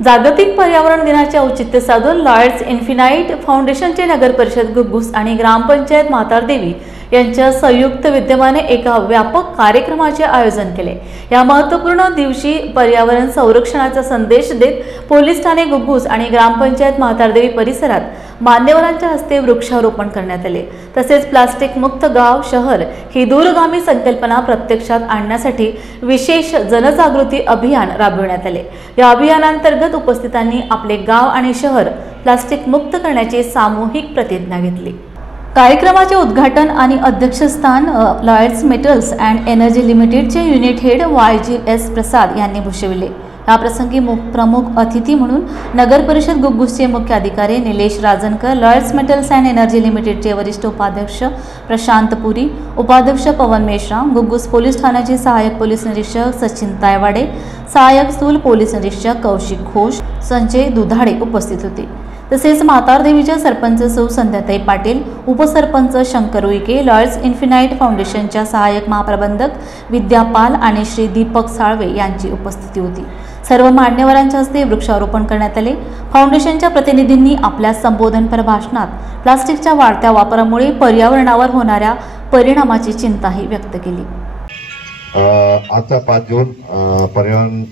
जागतिक पर्यावरण दिनाचे औचित्य साधून लॉयड्स इन्फिनाइट फाउंडेशनचे नगर परिषद घुग्घुस आणि ग्रामपंचायत म्हातारदेवी यांच्या संयुक्त विद्यमाने एका व्यापक कार्यक्रमाचे आयोजन केले। या महत्त्वपूर्ण दिवशी पर्यावरण संरक्षणाचा संदेश देत पोलीस ठाणे घुग्घुस आणि ग्रामपंचायत म्हातारदेवी परिसरात मान्यवरांच्या हस्ते वृक्षारोपण करण्यात आले। तसेच प्लास्टिक मुक्त गाव शहर ही दूरगामी संकल्पना प्रत्यक्षात आणण्यासाठी विशेष जनजागृती अभियान राबविण्यात आले। या अभियानांतर्गत उपस्थितांनी आपले गाव आणि शहर प्लास्टिक मुक्त करण्याची सामूहिक प्रतिज्ञा घेतली। कार्यक्रमाचे उद्घाटन आणि अध्यक्षस्थान लॉयड्स मेटल्स अँड एनर्जी लिमिटेडचे युनिट हेड YGS प्रसाद यांनी भूषविले। या प्रसंगी प्रमुख अतिथी म्हणून नगर परिषद घुग्घुसचे मुख्य अधिकारी Nilesh Rajankar, Lloyds metals and energy लिमिटेडचे वरिष्ठ उपाध्यक्ष प्रशांत पुरी, उपाध्यक्ष पवन मेश्राम, घुग्घुस पोलीस ठाण्याचे सहाय्यक पोलीस निरीक्षक सचिन तायवाडे, सहाय्यक स्थूल पोलीस निरीक्षक कौशिक घोष, संजय दुधाडे उपस्थित होते। तसेच म्हातारदेवीच्या सरपंच सौ संध्याताई पाटील, उपसरपंच शंकर उईके, लॉयड्स इन्फिनाइट फाउंडेशनच्या सहाय्यक महाप्रबंधक विद्या पाल आणि श्री दीपक साळवे यांची उपस्थिती होती। सर्व मान्यवरांच्या हस्ते वृक्षारोपण करण्यात आले। फाउंडेशनच्या प्रतिनिधींनी आपल्या संबोधनपर भाषणात प्लास्टिकच्या वाढत्या वापरामुळे पर्यावरणावर होणाऱ्या परिणामाची चिंताही व्यक्त केली। आजचा 5 जून पर्यावरण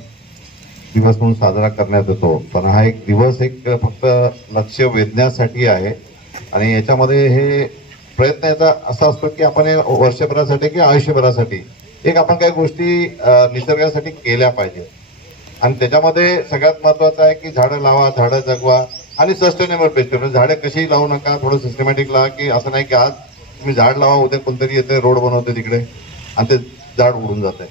दिवस म्हणून साजरा करण्यात येतो, पण हा एक दिवस फक्त लक्ष वेधण्यासाठी आहे आणि याच्यामध्ये हे प्रयत्न याचा असा असतो की आपण वर्षभरासाठी किंवा आयुष्यभरासाठी आपण काही गोष्टी निसर्गासाठी केल्या पाहिजे आणि त्याच्यामध्ये सगळ्यात महत्वाचं आहे की झाडं लावा, झाडं जगवा आणि सस्टेनेबल बेसिस म्हणजे झाडे कशीही लावू नका, थोडं सिस्टमॅटिक लावा की असं नाही की आज तुम्ही झाड लावा उद्या कोणतरी येते रोड बनवते तिकडे आणि ते झाड उडून जाते।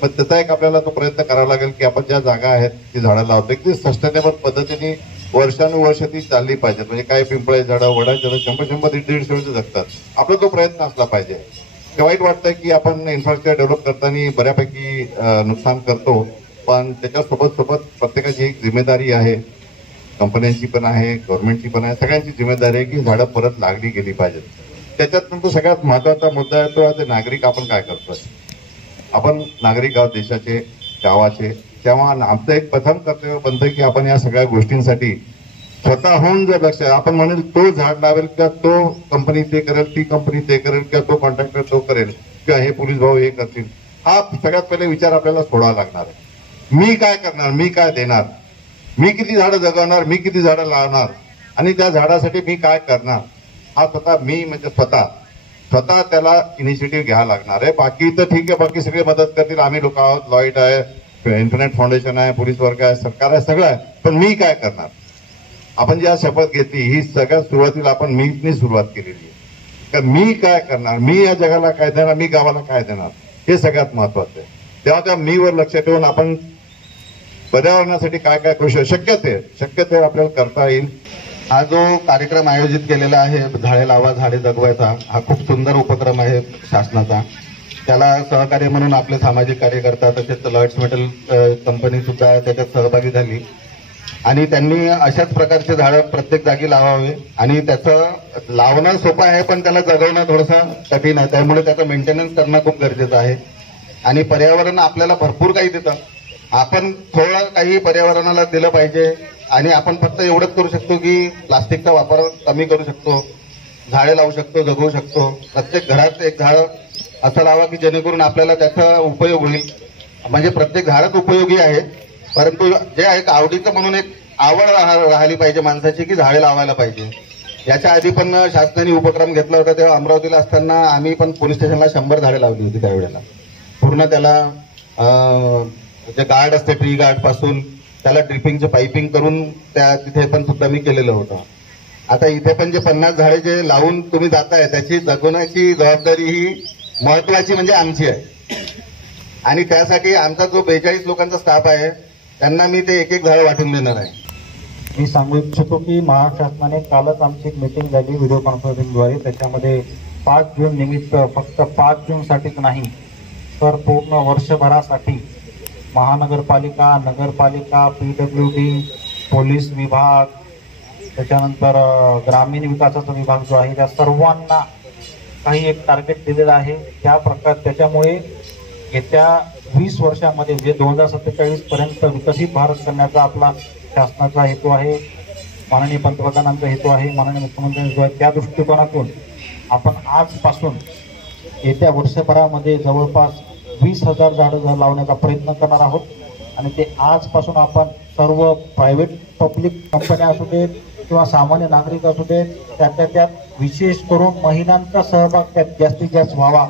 पण त्याचा आपल्याला तो प्रयत्न करावा लागेल की आपण ज्या जागा आहेत ती झाडं लावतो ती सस्टेनेबल पद्धतीने वर्षानुवर्ष ती चालली पाहिजे। म्हणजे काही पिंपळे झाडं वडाची झाडं 100-100 150 वर्ष जगतात, आपला तो प्रयत्न असला पाहिजे। ते वाईट वाटतंय की आपण इन्फ्रास्ट्रक्चर डेव्हलप करताना बऱ्यापैकी नुकसान करतो, पण त्याच्यासोबत प्रत्येकाची एक जिम्मेदारी आहे, कंपन्यांची पण आहे, गव्हर्नमेंटची पण आहे, सगळ्यांची जिम्मेदारी आहे की झाडं परत लागली गेली पाहिजेत। त्याच्यात नंतर सगळ्यात महत्वाचा मुद्दा आहे तो आहे नागरिक आपण काय करतोय। आपण नागरिक आहोत देशाचे, गावाचे, तेव्हा आमचं एक प्रथम कर्तव्य बनतं की आपण या सगळ्या गोष्टींसाठी स्वतःहून जर लक्ष आपण म्हणेल तो झाड लावेल किंवा तो कंपनी ते करेल, ती कंपनी ते करेल किंवा तो कॉन्ट्रॅक्टर तो करेल किंवा हे पोलीस भाऊ हे करतील, हा सगळ्यात पहिले विचार आपल्याला सोडावा लागणार आहे। मी काय करणार, मी काय देणार, मी किती झाडं जगवणार, मी किती झाडं लावणार आणि त्या झाडासाठी मी काय करणार, हा स्वतः मी म्हणजे स्वतः त्याला इनिशिएटिव्ह घ्यावा लागणार आहे। बाकी तर ठीक आहे, बाकी सगळे मदत करतील, आम्ही लोक आहोत, लॉयड आहे, इन्फिनाइट फाउंडेशन आहे, पोलीस वर्ग आहे, सरकार आहे, सगळं आहे, पण मी काय करणार। आपण ज्या शपथ घेतली ही सगळ्यात सुरुवातीला आपण मीनी सुरुवात केलेली आहे, तर मी काय करणार, मी या जगाला काय देणार, मी गावाला काय देणार, हे सगळ्यात महत्वाचं आहे। तेव्हा त्या मीवर लक्ष ठेवून आपण पर्यावरणासाठी काय काय करू शक्य ते आपल्याला करता येईल। हा जो कार्यक्रम आयोजित केलेला आहे झाडे लावा झाडे जगवायचा, हा खूप सुंदर उपक्रम आहे शासनाचा। त्याला सहकार्य म्हणून आपले सामाजिक कार्यकर्ता तसेच लॉयड्स मेटल कंपनी सुद्धा त्याच्यात सहभागी झाली आणि त्यांनी अशाच प्रकारचे झाडं प्रत्येक जागी लावावे आणि त्याचं लावणं सोपं आहे पण त्याला जगवणं थोडंसं कठीण आहे, त्यामुळे त्याचं मेंटेनन्स करणं खूप गरजेचं आहे। आणि पर्यावरण आपल्याला भरपूर काही देतं, आपण थोडं काही पर्यावरणाला दिलं पाहिजे आणि आपण फक्त एवढंच करू शकतो की प्लास्टिकचा वापर कमी करू शकतो, झाडे लावू शकतो, जगवू शकतो। प्रत्येक घरात एक झाड असं लावा की जेणेकरून आपल्याला त्याचा उपयोग होईल। म्हणजे प्रत्येक झाडच उपयोगी आहे, परंतु जे एक आवडीचं म्हणून एक आवड राहिली पाहिजे माणसाची की झाडे लावायला पाहिजे। याच्या आधी पण शासनाने उपक्रम घेतला होता, तेव्हा अमरावतीला असताना आम्ही पण पोलीस स्टेशनला 100 झाडे लावली होती त्यावेळेला। पूर्ण त्याला जे गार्ड असते ट्री गार्ड पासून त्याला ड्रिपिंगचं पाइपिंग करून त्या तिथे पण सुद्धा मी केलेलं होतं। आता इथे पण जे 50 झाडे जे लावून तुम्ही जाताय त्याची जगवण्याची जबाबदारी ही महत्वाची म्हणजे आमची आहे आणि त्यासाठी आमचा जो 42 लोकांचा स्टाफ आहे त्यांना मी ते एक झाड वाटून देणार आहे। मी सांगू इच्छितो की महाराष्ट्र शासनाने कालच आमची एक मीटिंग झाली व्हिडिओ कॉन्फरन्सिंगद्वारे, त्याच्यामध्ये 5 जून निमित्त फक्त 5 जूनसाठीच नाही तर पूर्ण वर्षभरासाठी महानगरपालिका, नगरपालिका, PWD, पोलीस विभाग, त्याच्यानंतर ग्रामीण विकासाचा विभाग जो आहे त्या सर्वांना काही एक टार्गेट दिलेलं आहे। त्याच्यामुळे येत्या 20 वर्षामध्ये जे 2047 पर्यंत विकसित भारत करण्याचा आपला शासनाचा हेतू आहे, माननीय पंतप्रधानांचा हेतू आहे, माननीय मुख्यमंत्र्यांचा हेतू आहे. त्या दृष्टिकोनातून आपण आजपासून येत्या वर्षभरामध्ये जवळपास 20,000 झाडं लावण्याचा प्रयत्न करणार आहोत. आणि ते आजपासून आपण सर्व प्रायव्हेट पब्लिक कंपन्या असू देत किंवा सामान्य नागरिक असू देत, त्यात विशेष करून महिलांचा सहभाग त्यात जास्तीत जास्त व्हावा.